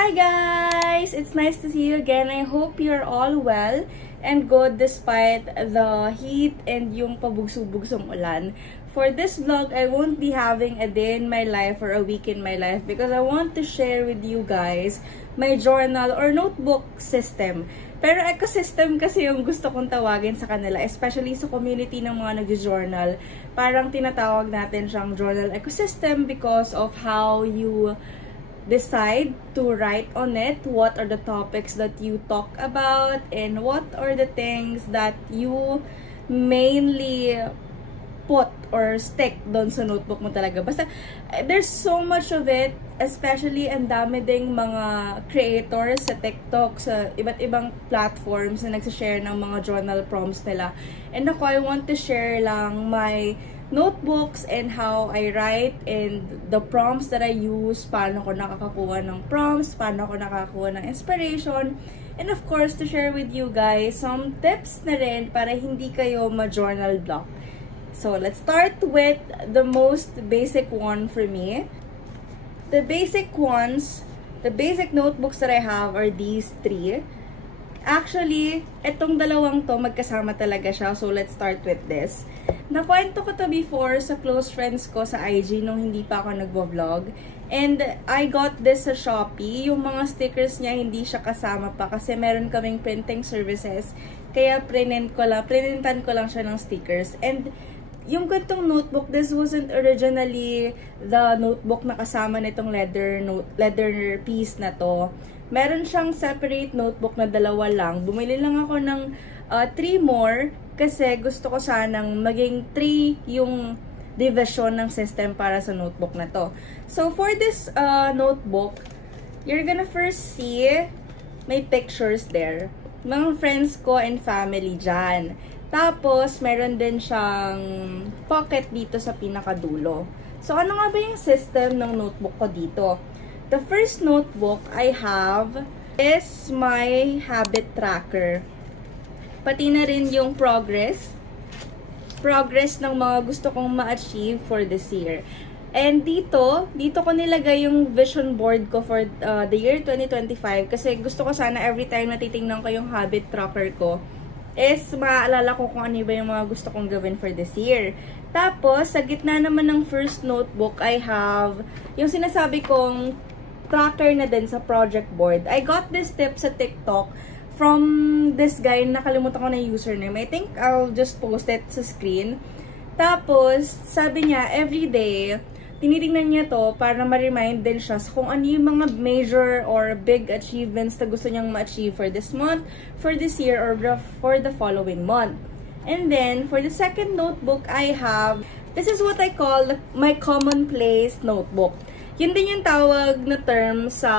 Hi guys! It's nice to see you again. I hope you're all well and good despite the heat and yung pabugso-bugsong ulan. For this vlog, I won't be having a day in my life or a week in my life because I want to share with you guys my journal or notebook system. Pero ecosystem kasi yung gusto kong tawagin sa kanila, especially sa community ng mga nag-journal. Parang tinatawag natin siyang journal ecosystem because of how you decide to write on it, what are the topics that you talk about, and what are the things that you mainly put or stick doon sa notebook mo talaga. Basta, there's so much of it, especially ang dami ding mga creators sa TikTok, sa iba't ibang platforms na nagsashare ng mga journal prompts nila. And ako, I want to share lang my notebooks and how I write and the prompts that I use, paano ko nakakakuha ng prompts, paano ko nakakakuha ng inspiration, and of course, to share with you guys some tips na rin para hindi kayo ma-journal block. So, let's start with the most basic one for me. The basic ones, the basic notebooks that I have are these three. Actually, itong dalawang to, magkasama talaga siya. So, let's start with this. Nakwento ko to before sa close friends ko sa IG nung hindi pa ako nagvo-vlog. And I got this sa Shopee. Yung mga stickers niya, hindi siya kasama pa kasi meron kaming printing services. Kaya printan ko lang siya ng stickers. And yung gantong notebook, this wasn't originally the notebook na kasama nitong leather piece na to. Meron siyang separate notebook na dalawa lang. Bumili lang ako ng 3 more kasi gusto ko sanang maging 3 yung division ng system para sa notebook na to. So, for this notebook, you're gonna first see may pictures there. Mga friends ko and family dyan. Tapos, meron din siyang pocket dito sa pinakadulo. So, ano nga ba yung system ng notebook ko dito? The first notebook I have is my habit tracker. Pati na rin yung progress ng mga gusto kong ma-achieve for this year. And dito ko nilagay yung vision board ko for the year 2025 kasi gusto ko sana every time na titingnan ko yung habit tracker ko is maaalala ko kung ano ba yung mga gusto kong gawin for this year. Tapos, sa gitna naman ng first notebook, I have yung sinasabi kong tracker na din sa project board. I got this tip sa TikTok from this guy, nakalimutan ko na username. I think I'll just post it sa screen. Tapos, sabi niya, everyday, tinitingnan niya to para ma-remind din siya kung ano yung mga major or big achievements na gusto niyang ma-achieve for this month, for this year, or for the following month. And then, for the second notebook I have, this is what I call my commonplace notebook. Yun din yung tawag na term sa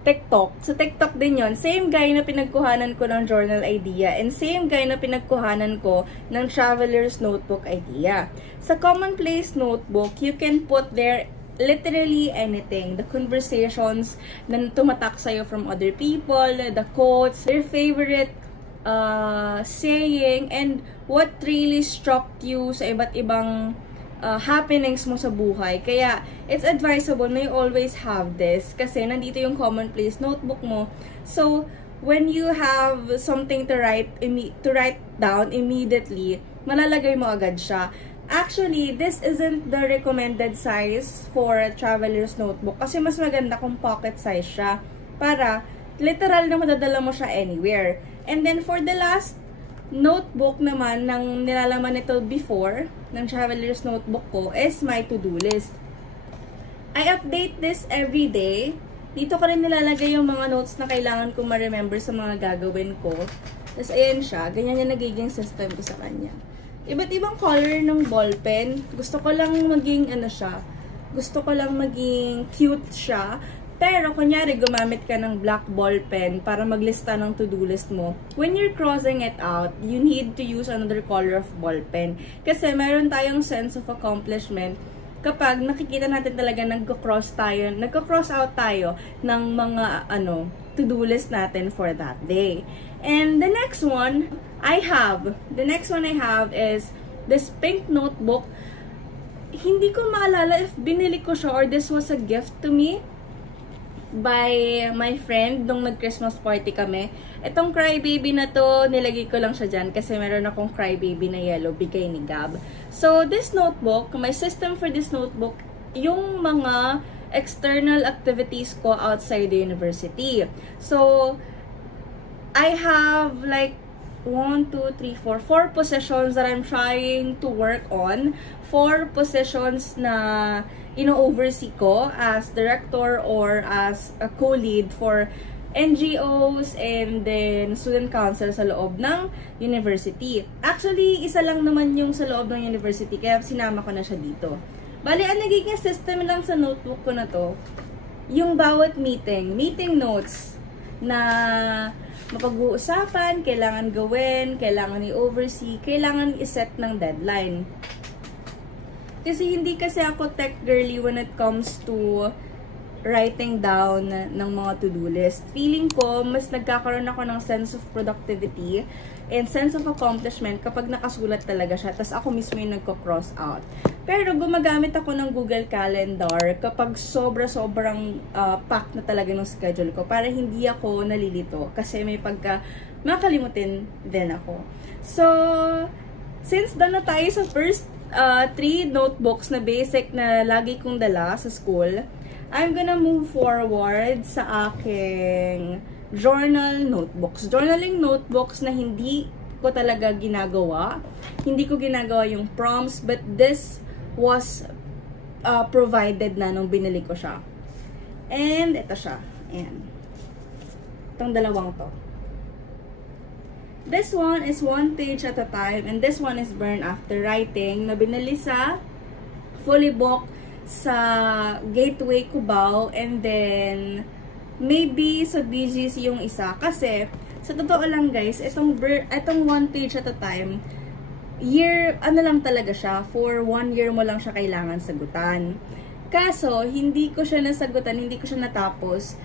TikTok. Sa TikTok din yun. Same guy na pinagkuhanan ko ng journal idea and same guy na pinagkuhanan ko ng traveler's notebook idea. Sa commonplace notebook, you can put there literally anything. The conversations na tumatak sa'yo from other people, the quotes, their favorite saying, and what really struck you sa iba't ibang happenings mo sa buhay. Kaya, it's advisable na you always have this kasi nandito yung commonplace notebook mo. So, when you have something to write down immediately, malalagay mo agad siya. Actually, this isn't the recommended size for a traveler's notebook kasi mas maganda kung pocket size siya para literal na madadala mo siya anywhere. And then, for the last notebook naman ng nilalaman nito before ng traveler's notebook ko is my to-do list. I update this every day. Dito ko rin nilalagay yung mga notes na kailangan kong ma-remember sa mga gagawin ko. Tapos ayan siya, ganyan yung nagiging system ko sa kanya. Iba't ibang color ng ballpen. Gusto ko lang maging gusto ko lang maging cute siya. Pero, kunyari, gumamit ka ng black ball pen para maglista ng to-do list mo. When you're crossing it out, you need to use another color of ball pen. Kasi meron tayong sense of accomplishment kapag nakikita natin talaga nagko-cross out tayo ng mga to-do list natin for that day. And the next one I have is this pink notebook. Hindi ko maalala if binili ko siya or this was a gift to me. by my friend nung nag-Christmas party kami. Itong Crybaby na to, nilagay ko lang siya dyan kasi meron akong Crybaby na yellow, bigay ni Gab. So, this notebook, my system for this notebook, yung mga external activities ko outside the university. So, I have like 1, 2, 3, 4 positions that I'm trying to work on. 4 positions na ino-oversee ko as director or as a co-lead for NGOs and then student council sa loob ng university. Actually, isa lang naman yung sa loob ng university, kaya sinama ko na siya dito. Bali, ang nagiging system lang sa notebook ko na to, yung bawat meeting notes na mapag-uusapan, kailangan gawin, kailangan i-oversee, kailangan i-set ng deadline. Kasi hindi kasi ako tech girly when it comes to writing down ng mga to-do list. Feeling ko, mas nagkakaroon ako ng sense of productivity and sense of accomplishment kapag nakasulat talaga siya, tas ako mismo yung nagko-cross out. Pero gumagamit ako ng Google Calendar kapag sobrang packed na talaga ng schedule ko para hindi ako nalilito kasi may makalimutin din ako. So, since done na tayo sa first 3 notebooks na basic na lagi kong dala sa school, I'm gonna move forward sa aking journal notebooks. Journaling notebooks na hindi ko talaga ginagawa. Hindi ko ginagawa yung prompts, but this was provided na nung binili ko siya. And ito siya. Ayan. Itong dalawang to. This one is 1 page at a time, and this one is Burn After Writing, na binili sa Fully Book sa Gateway Cubao, and then maybe sa BGC yung isa. Kasi, sa totoo lang guys, itong 1 page at a time, ano lang talaga siya, for 1 year mo lang siya kailangan sagutan. Kaso, hindi ko siya nasagutan, hindi ko siya natapos,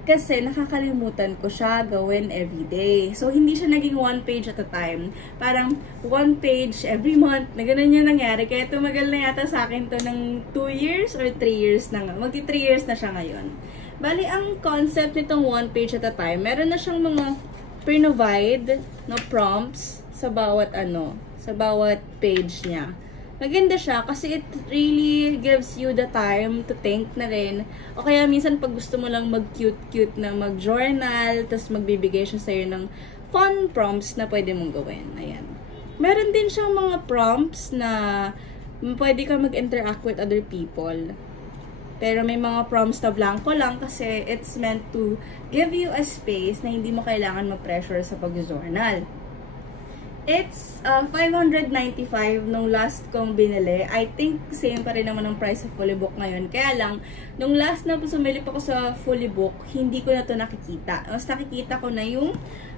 kasi nakakalimutan ko siya gawin everyday. So, hindi siya naging 1 page at a time. Parang 1 page every month, na ganun yung nangyari. Kaya tumagal na yata sa akin to ng 2 years or 3 years na nga. Magti 3 years na siya ngayon. Bali, ang concept nitong 1 page at a time, meron na siyang mga pre-provide na prompts sa bawat sa bawat page niya. Maganda siya kasi it really gives you the time to think na rin. O kaya minsan pag gusto mo lang mag-cute-cute na mag-journal, tapos magbibigay siya sa'yo ng fun prompts na pwede mong gawin. Ayan. Meron din siyang mga prompts na pwede ka mag-interact with other people. Pero may mga prompts na blanco lang kasi it's meant to give you a space na hindi mo kailangan ma-pressure sa pag-journal. It's 595 nung last kong binili. I think same pa rin naman ang price of Fully Book ngayon. Kaya lang, nung last na sumili pa ko sa Fully Book, hindi ko na to nakikita. Mas nakikita ko na yung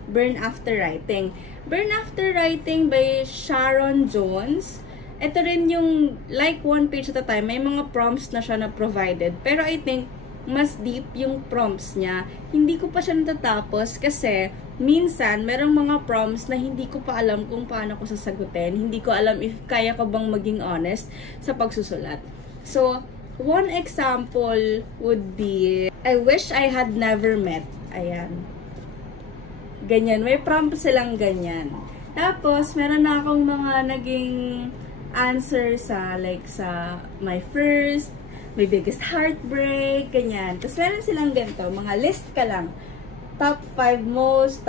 Burn After Writing. Burn After Writing by Sharon Jones. Ito rin yung like 1 page at a time. May mga prompts na siya na provided. Pero I think mas deep yung prompts niya. Hindi ko pa siya natatapos kasi minsan merong mga prompts na hindi ko pa alam kung paano ko sasagutin. Hindi ko alam if kaya ko bang maging honest sa pagsusulat. So, one example would be, I wish I had never met. Ayan. Ganyan. May prompt silang ganyan. Tapos, meron na akong mga naging answer sa my first, my biggest heartbreak, ganyan. Tapos meron silang ganito, mga list ka lang. Top 5 most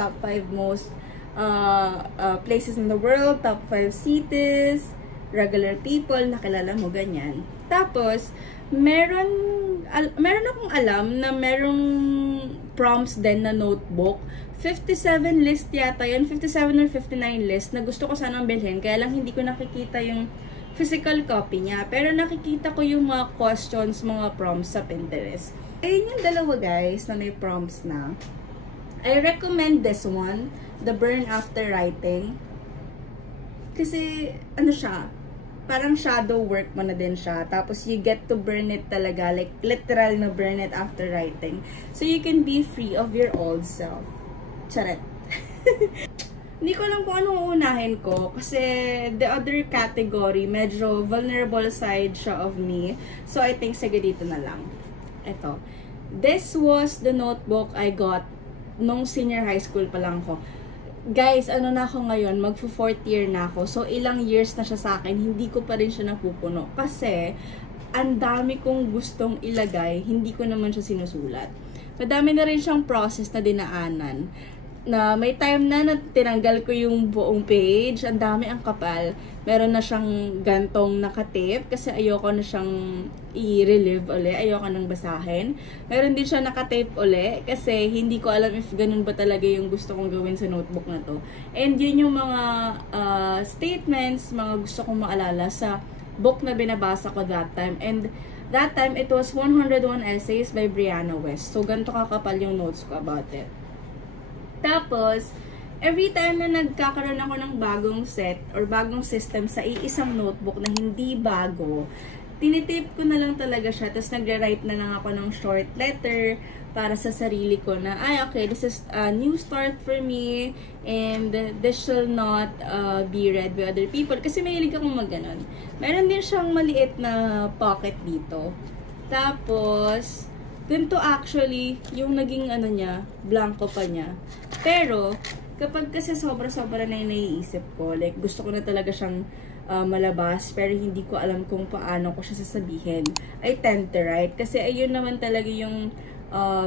places in the world, top 5 cities, regular people, nakilala mo, ganyan. Tapos, meron akong alam na merong prompts din na notebook. 57 list yata yun, 57 or 59 list na gusto ko sanang bilhin, kaya lang hindi ko nakikita yung physical copy niya. Pero nakikita ko yung mga questions, mga prompts sa Pinterest. Ayun yung dalawa guys na may prompts na. I recommend this one, the Burn After Writing. Kasi, ano siya, parang shadow work mo na din siya. Tapos, you get to burn it talaga, like, literal na burn it after writing. So, you can be free of your old self. Charet. Hindi ko alam kung anong uunahin ko. Kasi, the other category, medyo vulnerable side siya of me. So, I think, sige dito na lang. Ito. This was the notebook I got nung senior high school pa lang ko. Guys, ano na ako ngayon, magpo-4th year na ako. So, ilang years na siya sa akin, hindi ko pa rin siya napupuno. Kasi, ang dami kong gustong ilagay, hindi ko naman siya sinusulat. Madami na rin siyang process na dinaanan. Na may time na tinanggal ko yung buong page, ang dami ang kapal. Meron na siyang gantong nakatape kasi ayoko na siyang i-relive uli, ayoko nang basahin. Meron din siya nakatape uli kasi hindi ko alam if ganun ba talaga yung gusto kong gawin sa notebook na to. And yun yung mga statements, mga gusto kong maalala sa book na binabasa ko that time. And that time, it was 101 Essays by Brianna West. So, ganito kakapal yung notes ko about it. Tapos, every time na nagkakaroon ako ng bagong set or bagong system sa iisang notebook na hindi bago, tinitape ko na lang talaga siya. Tapos nagre-write na lang ako ng short letter para sa sarili ko na, ay, okay, this is a new start for me and this shall not be read by other people. Kasi mahilig akong mag-ganon. Meron din siyang maliit na pocket dito. Tapos, ganito actually, yung naging ano niya, blanco pa niya. Pero, kapag kasi sobra-sobra na yung naiisip ko, like gusto ko na talaga siyang malabas, pero hindi ko alam kung paano ko siya sasabihin, I tend to write. Kasi ayun naman talaga yung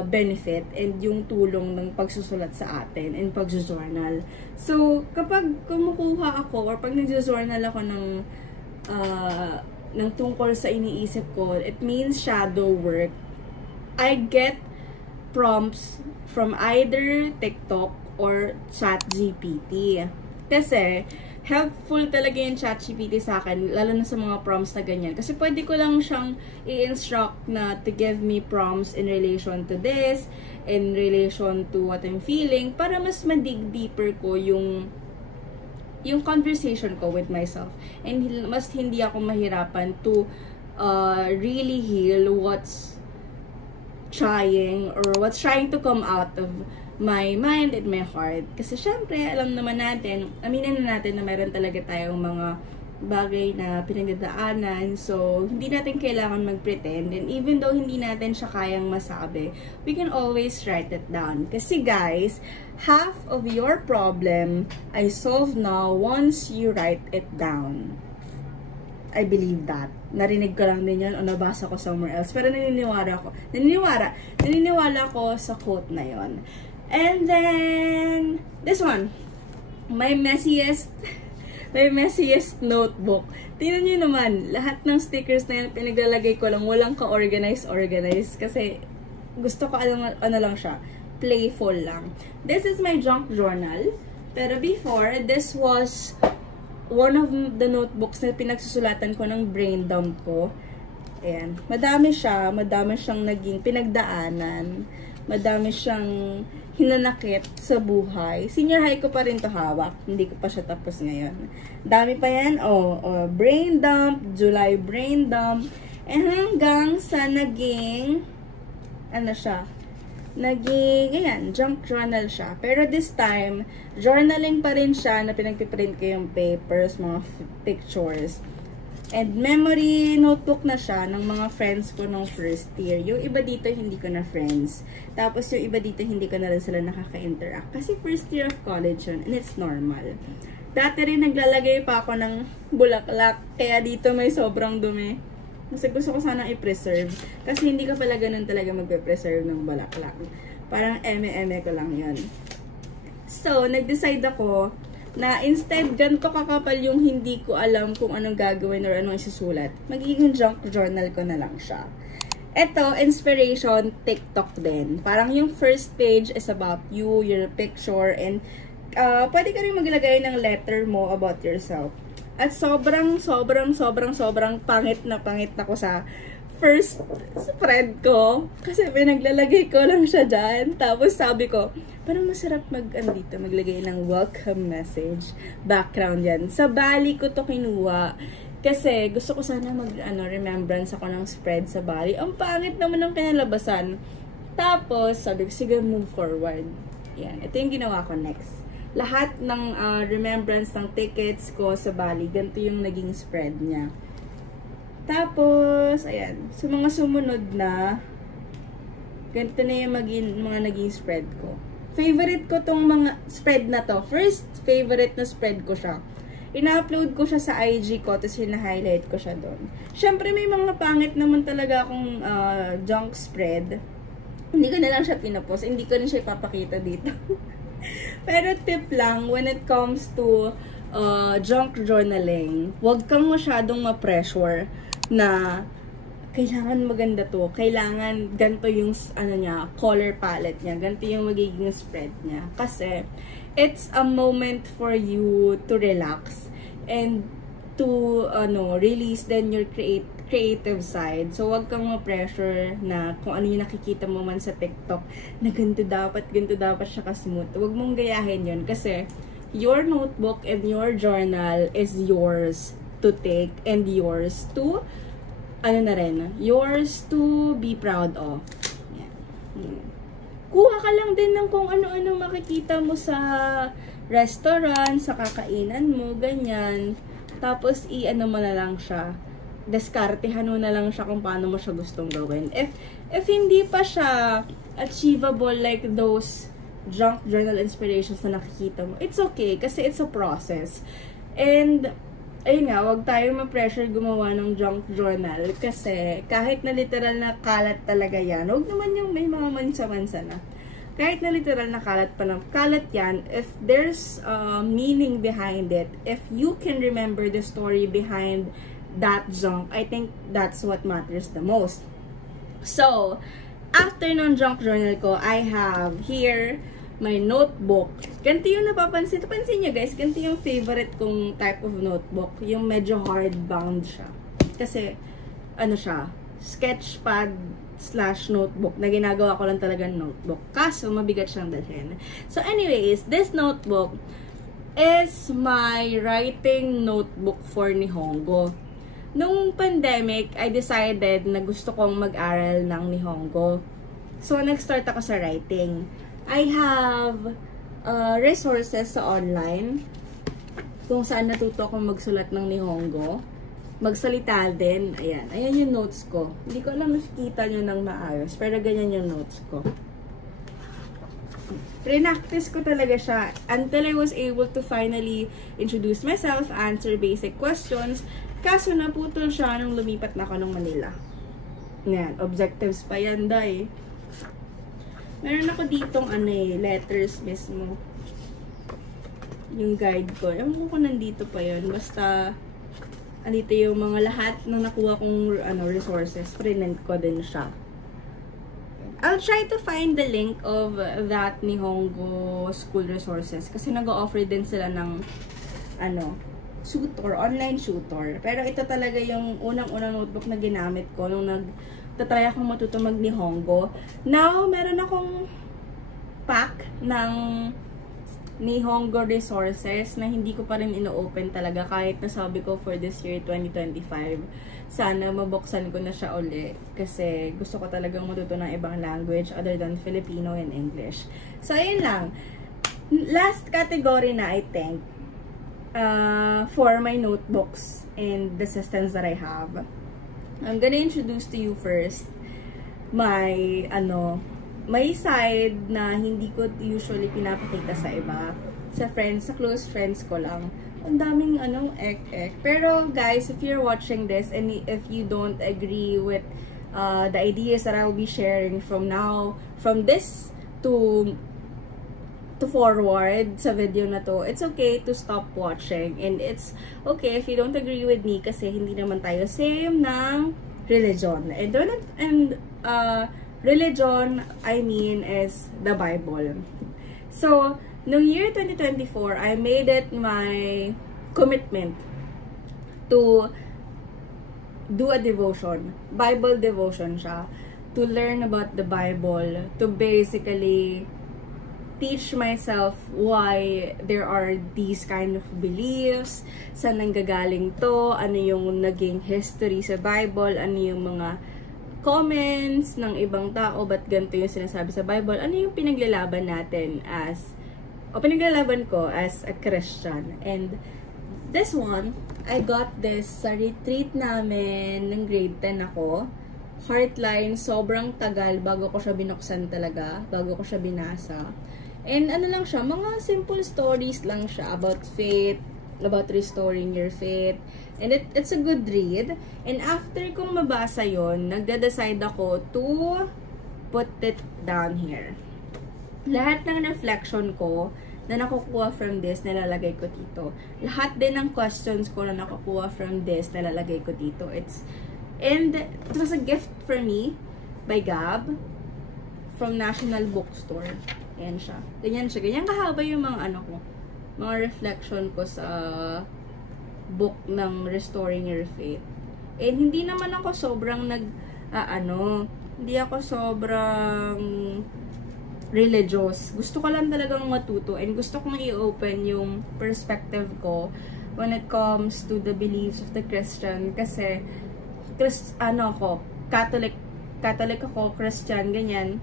benefit and yung tulong ng pagsusulat sa atin and pagjournal. So, kapag kumukuha ako or pag nagjournal ako ng tungkol sa iniisip ko, it means shadow work. I get prompts from either TikTok or ChatGPT. Kasi, helpful talaga yung ChatGPT sa akin, lalo na sa mga prompts na ganyan. Kasi pwede ko lang siyang i-instruct na to give me prompts in relation to this, in relation to what I'm feeling, para mas ma-dig deeper ko yung conversation ko with myself. And mas hindi ako mahirapan to really heal what's trying to come out of my mind and my heart. Kasi syempre, alam naman natin, aminin na natin na meron talaga tayong mga bagay na pinagdadaanan. So, hindi natin kailangan mag-pretend. And even though hindi natin siya kayang masabi, we can always write it down. Kasi guys, half of your problem I solve now once you write it down. I believe that. Narinig ko lang din yan o nabasa ko somewhere else. Pero naniniwala ko sa quote na yon. And then, this one. My messiest notebook. Tingnan nyo naman, lahat ng stickers na yan, pinaglalagay ko lang, walang ka-organize. Kasi, gusto ko, ano lang siya, playful lang. This is my junk journal. Pero before, this was one of the notebooks na pinagsusulatan ko ng brain dump ko. Ayan. Madami siyang naging pinagdaanan. Madami siyang hinanakit sa buhay. Senior high ko pa rin to hawak. Hindi ko pa siya tapos ngayon. Dami pa yan. Brain dump, July brain dump. And hanggang sa naging, ayan, junk journal siya. Pero this time, journaling pa rin siya na pinagpiprint ko yung papers, mga pictures. And memory notebook na siya ng mga friends ko nung first year. Yung iba dito, hindi ko na friends. Tapos yung iba dito, hindi ko na rin sila nakaka-interact. Kasi first year of college yun, and it's normal. Dati rin naglalagay pa ako ng bulaklak, kaya dito may sobrang dumi. Kasi gusto ko sanang i-preserve. Kasi hindi ka pala ganun talaga magpe-preserve ng bulaklak. Parang eme-eme ko lang yun. So, nag-decide ako na instead ganito kakapal yung hindi ko alam kung anong gagawin or anong isusulat, magiging junk journal ko na lang siya. Ito, inspiration, TikTok din. Parang yung first page is about you, your picture, and pwede ka rin maglagay ng letter mo about yourself. At sobrang pangit na ako sa first spread ko. Kasi pinaglalagay ko lang siya dyan. Tapos sabi ko, parang masarap maglagay ng welcome message. Background yan. Sa Bali ko to kinuha. Kasi gusto ko sana remembrance ako ng spread sa Bali. Ang pangit naman ng kinalabasan. Tapos, sabi ko, sige, move forward. Yan. Ito yung ginawa ko next. Lahat ng remembrance ng tickets ko sa Bali, ganito yung naging spread niya. Tapos, ayan. So, mga sumunod na, Ganito na yung mga naging spread ko. Favorite ko tong mga spread na to. First favorite na spread ko siya. Ina-upload ko siya sa IG ko, tapos hina-highlight ko siya doon. Syempre, may mga pangit naman talaga akong junk spread. Hindi ko na lang siya pinapost. Hindi ko na siya ipapakita dito. Pero tip lang, when it comes to junk journaling, huwag kang masyadong ma-pressure na kailangan maganda to, kailangan ganito yung color palette niya, ganito yung magiging spread niya. Kasi it's a moment for you to relax and to release then your creative side. So wag kang ma-pressure na kung ano yung nakikita mo man sa TikTok na ganito dapat siya ka-smooth. Wag mong gayahin yun kasi your notebook and your journal is yours to take and yours to yours to be proud of. Yan. Kuha ka lang din ng kung ano-ano makikita mo sa restaurant, sa kakainan mo, ganyan. Tapos mo na lang siya. Deskartehan mo na lang siya kung paano mo siya gustong gawin. If hindi pa siya achievable like those junk journal inspirations na nakikita mo, it's okay kasi it's a process. And ayun nga, huwag tayo ma-pressure gumawa ng junk journal kasi kahit na literal na kalat talaga yan, huwag naman yung may mga mansa-mansa na. Kahit na literal na kalat yan, if there's meaning behind it, if you can remember the story behind that junk, I think that's what matters the most. So, after ng junk journal ko, I have here my notebook. Ganito yung napapansin. Pansin nyo guys, ganito yung favorite kong type of notebook. Yung medyo hardbound siya. Kasi, siya, sketchpad / notebook na ginagawa ko lang talaga notebook. Kaso, mabigat siyang dalhin. So anyways, this notebook is my writing notebook for Nihongo. Nung pandemic, I decided na gusto kong mag-aral ng Nihongo. So, nag-start ako sa writing. I have resources sa online kung saan natuto akong magsulat ng Nihongo. Magsalita din. Ayan. Ayan yung notes ko. Hindi ko alam nakikita nyo ng maayos. Pero ganyan yung notes ko. Pre-practice ko talaga siya until I was able to finally introduce myself, answer basic questions. Kaso naputol siya nung lumipat na ako ng Manila. Ayan. Objectives pa yan, day. Meron ako ditong letters mismo. Yung guide ko. Ewan ko kung nandito pa yun. Basta, andito yung mga lahat ng nakuha kong resources. Prinent ko din siya. I'll try to find the link of that Nihongo school resources. Kasi nag-offer din sila ng, tutor, online tutor. Pero ito talaga yung unang-unang notebook na ginamit ko nung tatry akong matuto mag-Nihongo. Now, meron akong pack ng Nihongo resources na hindi ko pa rin ino-open talaga kahit nasabi ko for this year 2025. Sana mabuksan ko na siya uli kasi gusto ko talagang matuto ng ibang language other than Filipino and English. So, ayun lang. Last category na I think for my notebooks and the systems that I have. I'm gonna introduce to you first my side na hindi ko usually pinapakita sa iba. Sa close friends ko lang. Ang daming ek. Pero guys, if you're watching this and if you don't agree with the ideas that I'll be sharing from this to forward sa video na to, it's okay to stop watching. And it's okay if you don't agree with me kasi hindi naman tayo same ng religion. And religion, I mean, is the Bible. So, noong year 2024, I made it my commitment to do a devotion. Bible devotion siya. To learn about the Bible. To basically teach myself why there are these kind of beliefs, saan nanggagaling to, ano yung naging history sa Bible, ano yung mga comments ng ibang tao, ba't ganito yung sinasabi sa Bible, ano yung pinaglalaban natin pinaglalaban ko as a Christian. And this one, I got this sa retreat namin ng grade 10 ako. Heartline, sobrang tagal bago ko siya binuksan talaga, bago ko siya binasa. And ano lang siya, mga simple stories lang siya about faith, about restoring your faith. And it's a good read. And after kong mabasa yon, nagde-decide ako to put it down here. Lahat ng reflection ko na nakukuha from this, nalalagay ko dito. Lahat din ng questions ko na nakukuha from this, nalalagay ko dito. And it was a gift for me by Gab from National Bookstore. Ayan siya. Ganyan siya. Ganyan kahaba yung mga ano ko, mga reflection ko sa book ng Restoring Your Faith. And hindi naman ako sobrang hindi ako sobrang religious. Gusto ko lang talagang matuto and gusto kong i-open yung perspective ko when it comes to the beliefs of the Christian kasi Catholic ako, Christian, ganyan.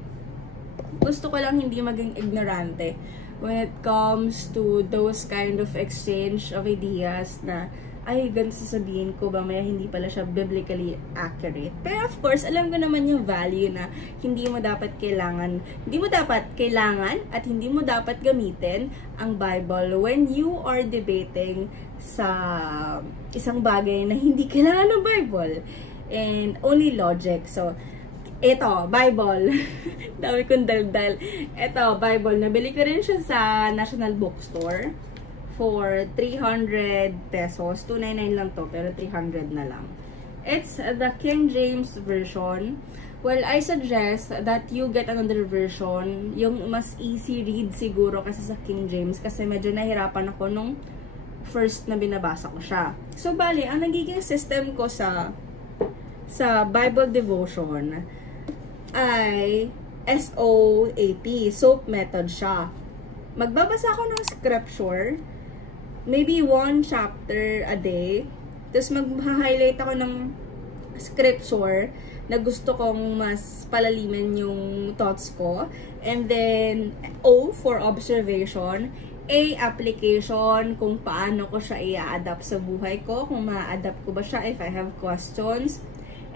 Gusto ko lang hindi maging ignorante when it comes to those kind of exchange of ideas na ay, ganito sasabihin ko, mamaya hindi pala siya biblically accurate. Pero of course, alam ko naman yung value na hindi mo dapat kailangan at hindi mo dapat gamitin ang Bible when you are debating sa isang bagay na hindi kailangan ng Bible. And only logic. So, ito, Bible. Dami kong daldal. Ito, Bible. Nabili ko rin siya sa National Bookstore for 300 pesos. 299 lang to, pero 300 na lang. It's the King James Version. Well, I suggest that you get another version. Yung mas easy read siguro kasi sa King James. Kasi medyo nahirapan ako nung first na binabasa ko siya. So, bali, ang nagiging system ko sa Bible devotion ay SOAP, SOAP method siya. Magbabasa ako ng scripture, maybe 1 chapter a day, tapos mag-highlight ako ng scripture na gusto kong mas palalimin yung thoughts ko, and then O for observation, A, application, kung paano ko siya i-adapt sa buhay ko, kung ma-adapt ko ba siya if I have questions,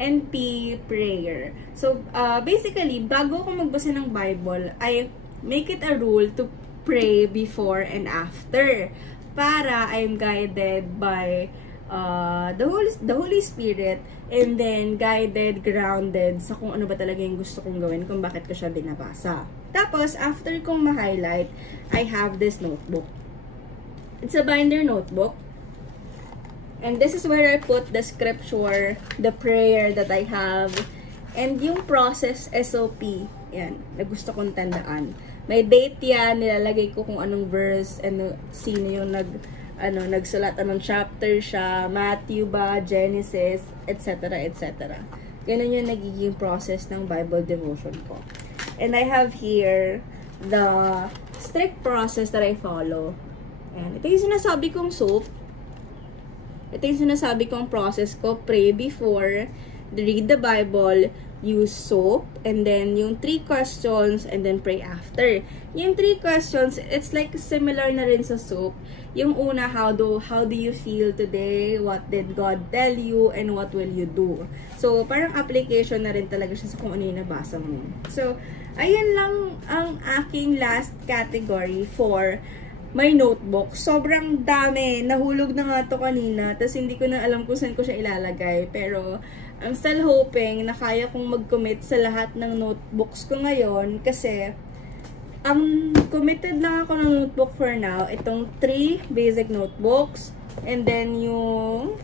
and P, prayer. So, basically, bago ako magbasa ng Bible, I make it a rule to pray before and after para I'm guided by the Holy Spirit and then guided, grounded sa kung ano ba talaga yung gusto kong gawin, kung bakit ko siya binabasa. Tapos, after kong ma-highlight, I have this notebook. It's a binder notebook. And this is where I put the scripture, the prayer that I have, and yung process SOP, yan, na gusto kong tandaan. May date yan, nilalagay ko kung anong verse, and sino yung nagsulat, anong chapter siya, Matthew ba, Genesis, etc., etc. Ganun yung nagiging process ng Bible devotion ko. And I have here the strict process that I follow. And ito yung sinasabi kong SOAP. Ito yung sinasabi kong process ko. Pray before, read the Bible, use SOAP, and then yung 3 questions, and then pray after. Yung 3 questions, it's like similar na rin sa SOAP. Yung una, how do you feel today? What did God tell you? And what will you do? So, parang application na rin talaga siya sa kung ano yung nabasa mo. So, ayan lang ang aking last category for my notebook. Sobrang dami. Nahulog na nga to kanina. Tapos hindi ko na alam kung saan ko siya ilalagay. Pero I'm still hoping na kaya kong mag-commit sa lahat ng notebooks ko ngayon. Kasi ang committed lang ako ng notebook for now. Itong 3 basic notebooks. And then yung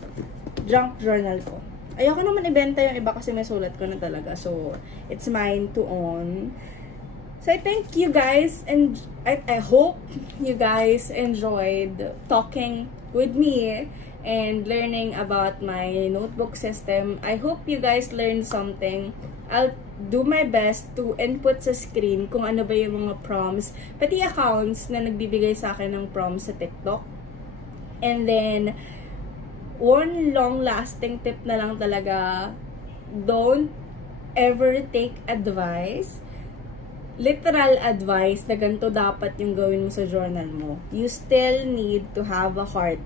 junk journal ko. Ayoko naman ibenta yung iba kasi may sulat ko na talaga. So, it's mine to own. So, I thank you guys, and I hope you guys enjoyed talking with me and learning about my notebook system. I hope you guys learned something. I'll do my best to input sa screen kung ano ba yung mga prompts, pati accounts na nagbibigay sa akin ng prompts sa TikTok. And then, one long-lasting tip na lang talaga, don't ever take advice, literal advice na ganito dapat yung gawin mo sa journal mo. You still need to have a heart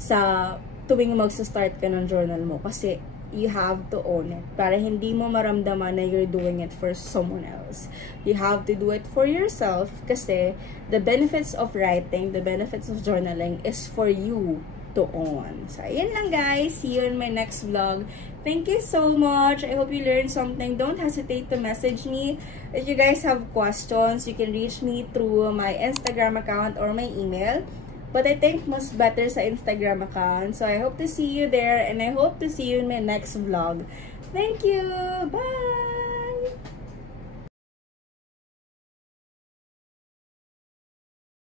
sa tuwing magsa-start ka ng journal mo. Kasi you have to own it. Para hindi mo maramdaman na you're doing it for someone else. You have to do it for yourself kasi the benefits of writing, the benefits of journaling is for you to own. So, ayan lang guys. See you in my next vlog. Thank you so much. I hope you learned something. Don't hesitate to message me. If you guys have questions, you can reach me through my Instagram account or my email. But I think most better sa Instagram account. So, I hope to see you there and I hope to see you in my next vlog. Thank you! Bye!